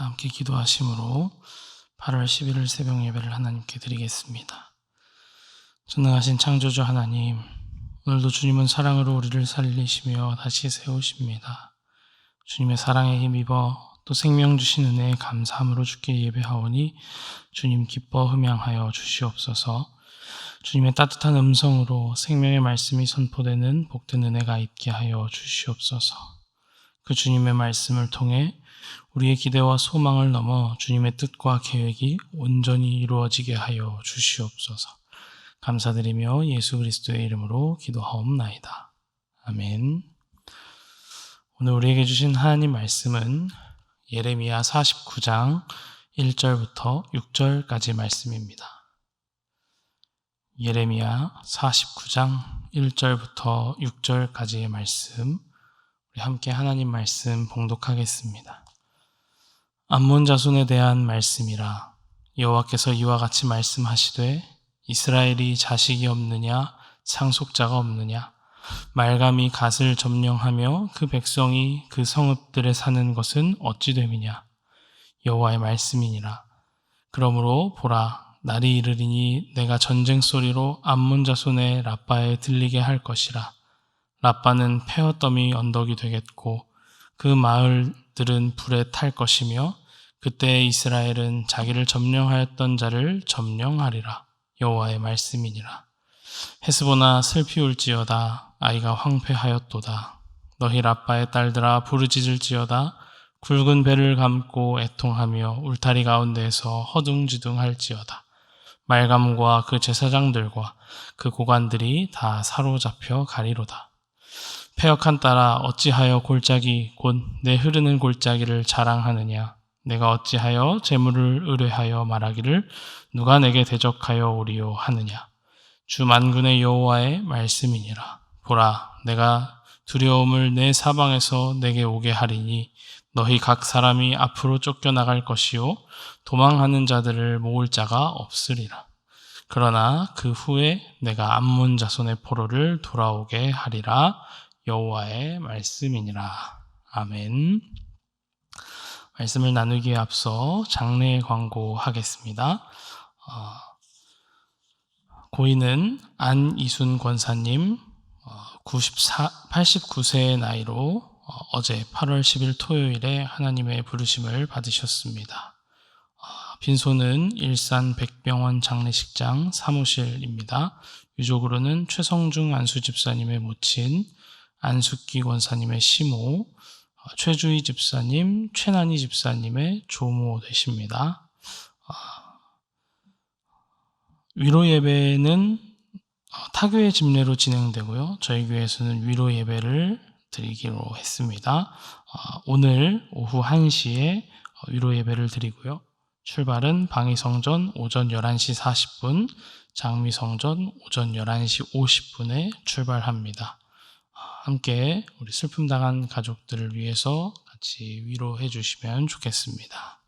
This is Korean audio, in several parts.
다 함께 기도하심으로 8월 11일 새벽 예배를 하나님께 드리겠습니다. 전능하신 창조주 하나님, 오늘도 주님은 사랑으로 우리를 살리시며 다시 세우십니다. 주님의 사랑에 힘입어 또 생명 주신 은혜에 감사함으로 주께 예배하오니 주님 기뻐 흠양하여 주시옵소서. 주님의 따뜻한 음성으로 생명의 말씀이 선포되는 복된 은혜가 있게 하여 주시옵소서. 그 주님의 말씀을 통해 우리의 기대와 소망을 넘어 주님의 뜻과 계획이 온전히 이루어지게 하여 주시옵소서. 감사드리며 예수 그리스도의 이름으로 기도하옵나이다. 아멘. 오늘 우리에게 주신 하나님 말씀은 예레미야 49장 1절부터 6절까지 말씀입니다. 예레미야 49장 1절부터 6절까지의 말씀, 우리 함께 하나님 말씀 봉독하겠습니다. 암몬 자손에 대한 말씀이라. 여호와께서 이와 같이 말씀하시되 이스라엘이 자식이 없느냐 상속자가 없느냐 말감이 갓을 점령하며 그 백성이 그 성읍들에 사는 것은 어찌 됨이냐 여호와의 말씀이니라. 그러므로 보라, 날이 이르리니 내가 전쟁 소리로 암몬 자손의 라빠에 들리게 할 것이라. 라빠는 폐허더미 언덕이 되겠고 그 마을들은 불에 탈 것이며 그때 이스라엘은 자기를 점령하였던 자를 점령하리라. 여호와의 말씀이니라. 헤스보나 슬피 울지어다. 아이가 황폐하였도다. 너희 라빠의 딸들아 부르짖을지어다. 굵은 배를 감고 애통하며 울타리 가운데에서 허둥지둥할지어다. 말감과 그 제사장들과 그 고관들이 다 사로잡혀 가리로다. 패역한 딸아, 어찌하여 골짜기 곧 내 흐르는 골짜기를 자랑하느냐. 내가 어찌하여 재물을 의뢰하여 말하기를 누가 내게 대적하여 오리요 하느냐. 주 만군의 여호와의 말씀이니라. 보라, 내가 두려움을 내 사방에서 내게 오게 하리니 너희 각 사람이 앞으로 쫓겨나갈 것이요 도망하는 자들을 모을 자가 없으리라. 그러나 그 후에 내가 암몬 자손의 포로를 돌아오게 하리라. 여호와의 말씀이니라. 아멘. 말씀을 나누기에 앞서 장례 광고하겠습니다. 고인은 안이순 권사님 89세의 나이로 어제 8월 10일 토요일에 하나님의 부르심을 받으셨습니다. 빈소는 일산 백병원 장례식장 사무실입니다. 유족으로는 최성중 안수집사님의 모친, 안숙기 권사님의 시모, 최주희 집사님, 최난희 집사님의 조모 되십니다. 위로 예배는 타교의 집례로 진행되고요. 저희 교회에서는 위로 예배를 드리기로 했습니다. 오늘 오후 1시에 위로 예배를 드리고요. 출발은 방위성전 오전 11시 40분, 장미성전 오전 11시 50분에 출발합니다. 함께 우리 슬픔 당한 가족들을 위해서 같이 위로해 주시면 좋겠습니다.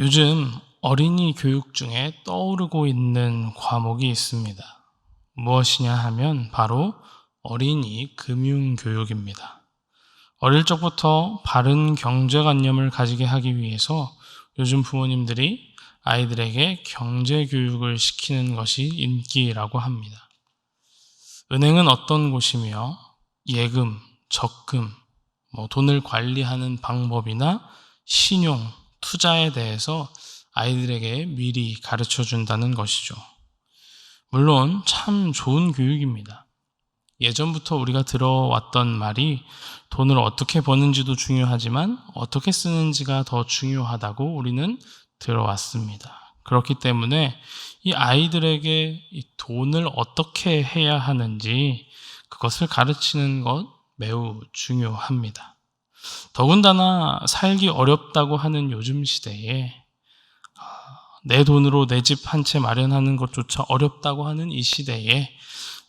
요즘 어린이 교육 중에 떠오르고 있는 과목이 있습니다. 무엇이냐 하면 바로 어린이 금융교육입니다. 어릴 적부터 바른 경제관념을 가지게 하기 위해서 요즘 부모님들이 아이들에게 경제교육을 시키는 것이 인기라고 합니다. 은행은 어떤 곳이며 예금, 적금, 돈을 관리하는 방법이나 신용, 투자에 대해서 아이들에게 미리 가르쳐 준다는 것이죠. 물론 참 좋은 교육입니다. 예전부터 우리가 들어왔던 말이 돈을 어떻게 버는지도 중요하지만 어떻게 쓰는지가 더 중요하다고 우리는 들어왔습니다. 그렇기 때문에 이 아이들에게 이 돈을 어떻게 해야 하는지 그것을 가르치는 것 매우 중요합니다. 더군다나 살기 어렵다고 하는 요즘 시대에 내 돈으로 내 집 한 채 마련하는 것조차 어렵다고 하는 이 시대에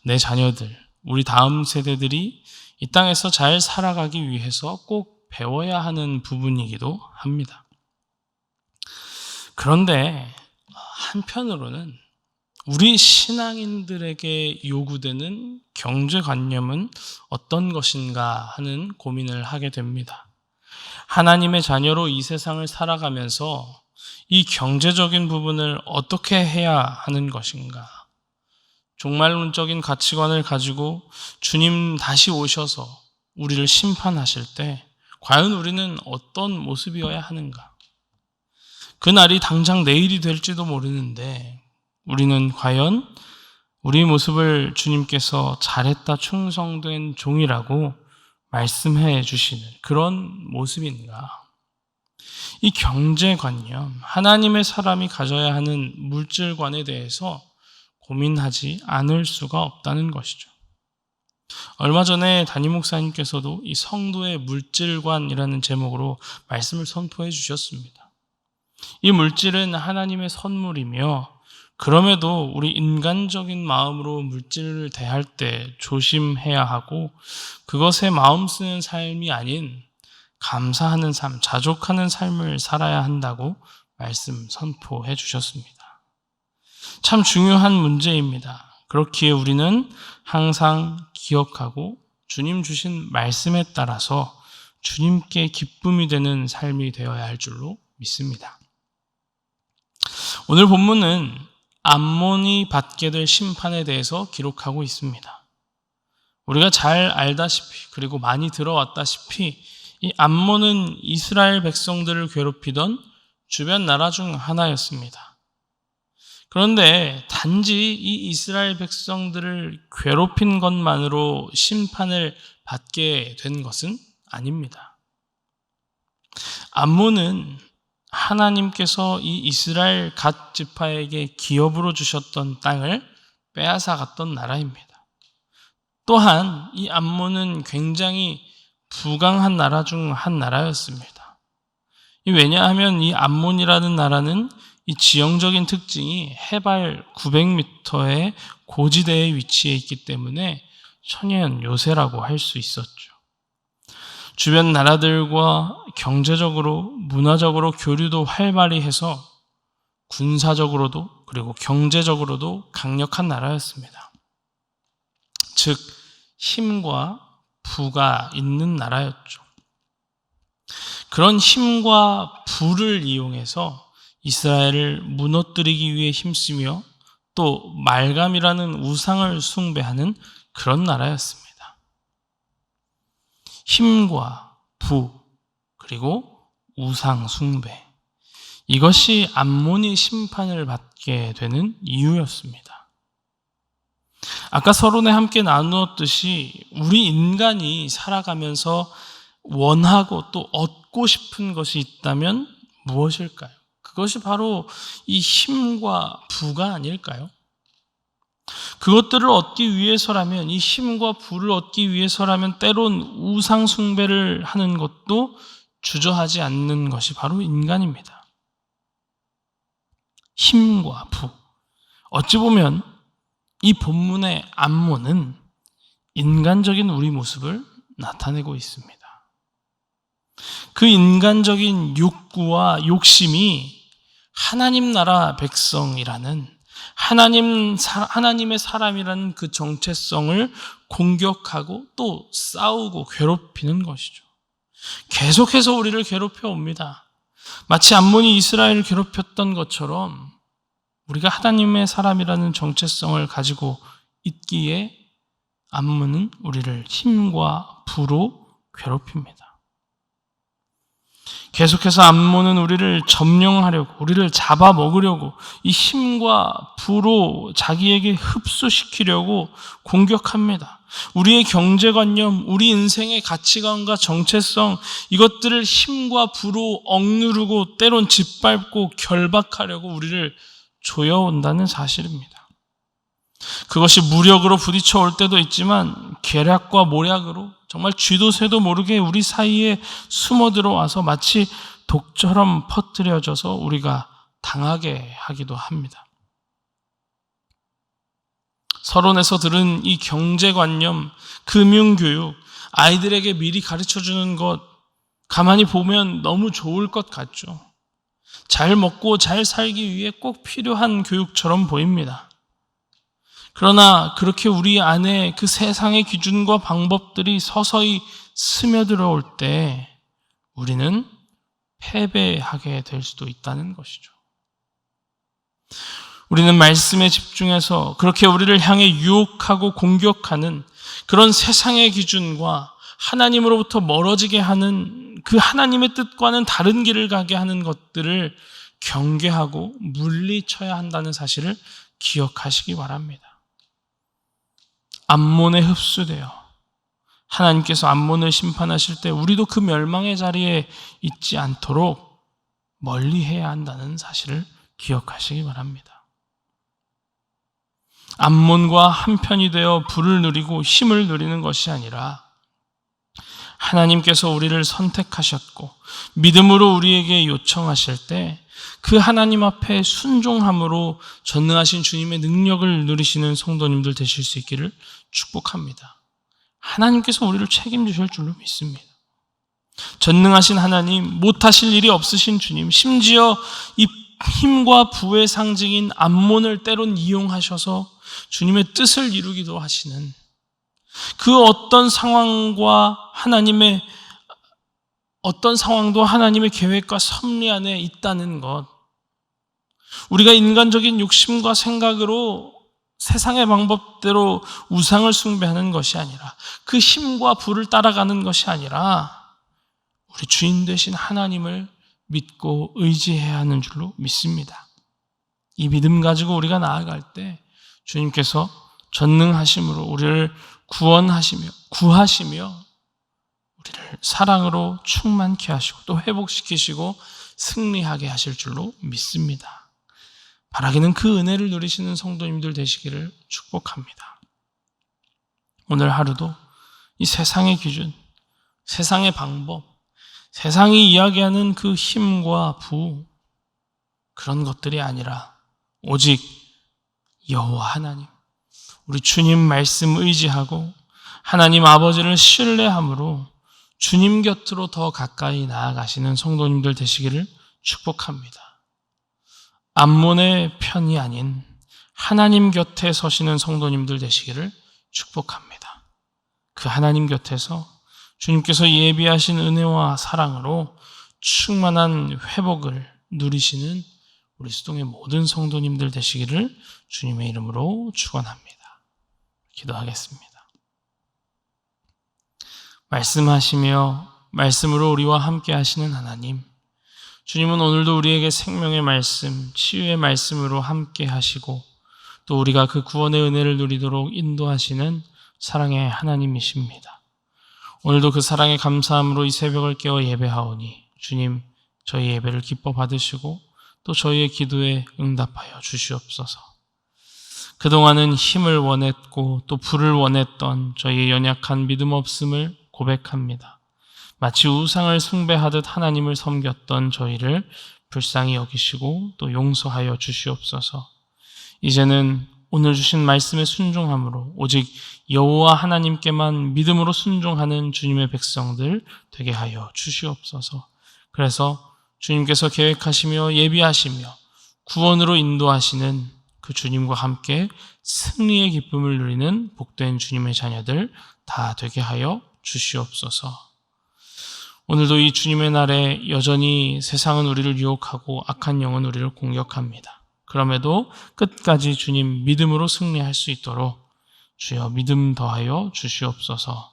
내 자녀들, 우리 다음 세대들이 이 땅에서 잘 살아가기 위해서 꼭 배워야 하는 부분이기도 합니다. 그런데 한편으로는 우리 신앙인들에게 요구되는 경제관념은 어떤 것인가 하는 고민을 하게 됩니다. 하나님의 자녀로 이 세상을 살아가면서 이 경제적인 부분을 어떻게 해야 하는 것인가? 종말론적인 가치관을 가지고 주님 다시 오셔서 우리를 심판하실 때 과연 우리는 어떤 모습이어야 하는가? 그날이 당장 내일이 될지도 모르는데 우리는 과연 우리 모습을 주님께서 잘했다 충성된 종이라고 말씀해 주시는 그런 모습인가? 이 경제관념, 하나님의 사람이 가져야 하는 물질관에 대해서 고민하지 않을 수가 없다는 것이죠. 얼마 전에 담임 목사님께서도 이 성도의 물질관이라는 제목으로 말씀을 선포해 주셨습니다. 이 물질은 하나님의 선물이며 그럼에도 우리 인간적인 마음으로 물질을 대할 때 조심해야 하고 그것에 마음 쓰는 삶이 아닌 감사하는 삶, 자족하는 삶을 살아야 한다고 말씀 선포해 주셨습니다. 참 중요한 문제입니다. 그렇기에 우리는 항상 기억하고 주님 주신 말씀에 따라서 주님께 기쁨이 되는 삶이 되어야 할 줄로 믿습니다. 오늘 본문은 암몬이 받게 될 심판에 대해서 기록하고 있습니다. 우리가 잘 알다시피 그리고 많이 들어왔다시피 이 암몬은 이스라엘 백성들을 괴롭히던 주변 나라 중 하나였습니다. 그런데 단지 이 이스라엘 백성들을 괴롭힌 것만으로 심판을 받게 된 것은 아닙니다. 암몬은 하나님께서 이 이스라엘 갓 지파에게 기업으로 주셨던 땅을 빼앗아 갔던 나라입니다. 또한 이 암몬은 굉장히 부강한 나라 중 한 나라였습니다. 왜냐하면 이 암몬이라는 나라는 이 지형적인 특징이 해발 900m의 고지대에 위치해 있기 때문에 천연 요새라고 할 수 있었죠. 주변 나라들과 경제적으로, 문화적으로 교류도 활발히 해서 군사적으로도 그리고 경제적으로도 강력한 나라였습니다. 즉, 힘과 부가 있는 나라였죠. 그런 힘과 부를 이용해서 이스라엘을 무너뜨리기 위해 힘쓰며 또 말감이라는 우상을 숭배하는 그런 나라였습니다. 힘과 부 그리고 우상 숭배, 이것이 암몬이 심판을 받게 되는 이유였습니다. 아까 서론에 함께 나누었듯이 우리 인간이 살아가면서 원하고 또 얻고 싶은 것이 있다면 무엇일까요? 그것이 바로 이 힘과 부가 아닐까요? 그것들을 얻기 위해서라면, 이 힘과 부를 얻기 위해서라면 때론 우상 숭배를 하는 것도 주저하지 않는 것이 바로 인간입니다. 힘과 부. 어찌 보면 이 본문의 암몬은 인간적인 우리 모습을 나타내고 있습니다. 그 인간적인 욕구와 욕심이 하나님 나라 백성이라는 하나님의 사람이라는 그 정체성을 공격하고 또 싸우고 괴롭히는 것이죠. 계속해서 우리를 괴롭혀 옵니다. 마치 암몬이 이스라엘을 괴롭혔던 것처럼 우리가 하나님의 사람이라는 정체성을 가지고 있기에 암몬은 우리를 힘과 부로 괴롭힙니다. 계속해서 암몬은 우리를 점령하려고, 우리를 잡아먹으려고, 이 힘과 부로 자기에게 흡수시키려고 공격합니다. 우리의 경제관념, 우리 인생의 가치관과 정체성, 이것들을 힘과 부로 억누르고 때론 짓밟고 결박하려고 우리를 조여온다는 사실입니다. 그것이 무력으로 부딪혀 올 때도 있지만 계략과 모략으로 정말 쥐도 새도 모르게 우리 사이에 숨어 들어와서 마치 독처럼 퍼뜨려져서 우리가 당하게 하기도 합니다. 서론에서 들은 이 경제관념, 금융교육, 아이들에게 미리 가르쳐주는 것, 가만히 보면 너무 좋을 것 같죠. 잘 먹고 잘 살기 위해 꼭 필요한 교육처럼 보입니다. 그러나 그렇게 우리 안에 그 세상의 기준과 방법들이 서서히 스며들어올 때 우리는 패배하게 될 수도 있다는 것이죠. 우리는 말씀에 집중해서 그렇게 우리를 향해 유혹하고 공격하는 그런 세상의 기준과 하나님으로부터 멀어지게 하는 그 하나님의 뜻과는 다른 길을 가게 하는 것들을 경계하고 물리쳐야 한다는 사실을 기억하시기 바랍니다. 암몬에 흡수되어 하나님께서 암몬을 심판하실 때 우리도 그 멸망의 자리에 있지 않도록 멀리해야 한다는 사실을 기억하시기 바랍니다. 암몬과 한편이 되어 부를 누리고 힘을 누리는 것이 아니라 하나님께서 우리를 선택하셨고 믿음으로 우리에게 요청하실 때 그 하나님 앞에 순종함으로 전능하신 주님의 능력을 누리시는 성도님들 되실 수 있기를 축복합니다. 하나님께서 우리를 책임지실 줄로 믿습니다. 전능하신 하나님, 못하실 일이 없으신 주님, 심지어 이 힘과 부의 상징인 암몬을 때론 이용하셔서 주님의 뜻을 이루기도 하시는 그 어떤 상황도 하나님의 계획과 섭리 안에 있다는 것, 우리가 인간적인 욕심과 생각으로 세상의 방법대로 우상을 숭배하는 것이 아니라 그 힘과 부를 따라가는 것이 아니라 우리 주인 되신 하나님을 믿고 의지해야 하는 줄로 믿습니다. 이 믿음 가지고 우리가 나아갈 때 주님께서 전능하심으로 우리를 구하시며 우리를 사랑으로 충만케 하시고 또 회복시키시고 승리하게 하실 줄로 믿습니다. 바라기는 그 은혜를 누리시는 성도님들 되시기를 축복합니다. 오늘 하루도 이 세상의 기준, 세상의 방법, 세상이 이야기하는 그 힘과 부, 그런 것들이 아니라 오직 여호와 하나님, 우리 주님 말씀 의지하고 하나님 아버지를 신뢰함으로 주님 곁으로 더 가까이 나아가시는 성도님들 되시기를 축복합니다. 암몬의 편이 아닌 하나님 곁에 서시는 성도님들 되시기를 축복합니다. 그 하나님 곁에서 주님께서 예비하신 은혜와 사랑으로 충만한 회복을 누리시는 우리 수동의 모든 성도님들 되시기를 주님의 이름으로 축원합니다. 기도하겠습니다. 말씀하시며 말씀으로 우리와 함께 하시는 하나님, 주님은 오늘도 우리에게 생명의 말씀, 치유의 말씀으로 함께 하시고 또 우리가 그 구원의 은혜를 누리도록 인도하시는 사랑의 하나님이십니다. 오늘도 그 사랑에 감사함으로 이 새벽을 깨어 예배하오니 주님, 저희 예배를 기뻐 받으시고 또 저희의 기도에 응답하여 주시옵소서. 그동안은 힘을 원했고 또 불을 원했던 저희의 연약한 믿음 없음을 고백합니다. 마치 우상을 숭배하듯 하나님을 섬겼던 저희를 불쌍히 여기시고 또 용서하여 주시옵소서. 이제는 오늘 주신 말씀에 순종함으로 오직 여호와 하나님께만 믿음으로 순종하는 주님의 백성들 되게 하여 주시옵소서. 그래서 주님께서 계획하시며 예비하시며 구원으로 인도하시는 그 주님과 함께 승리의 기쁨을 누리는 복된 주님의 자녀들 다 되게 하여 주시옵소서. 오늘도 이 주님의 날에 여전히 세상은 우리를 유혹하고 악한 영은 우리를 공격합니다. 그럼에도 끝까지 주님 믿음으로 승리할 수 있도록 주여 믿음 더하여 주시옵소서.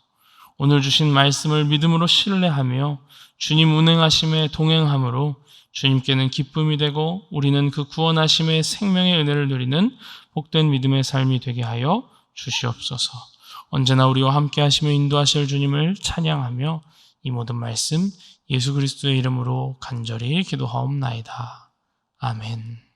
오늘 주신 말씀을 믿음으로 신뢰하며 주님 운행하심에 동행함으로 주님께는 기쁨이 되고 우리는 그 구원하심의 생명의 은혜를 누리는 복된 믿음의 삶이 되게 하여 주시옵소서. 언제나 우리와 함께 하시며 인도하실 주님을 찬양하며 이 모든 말씀 예수 그리스도의 이름으로 간절히 기도하옵나이다. 아멘.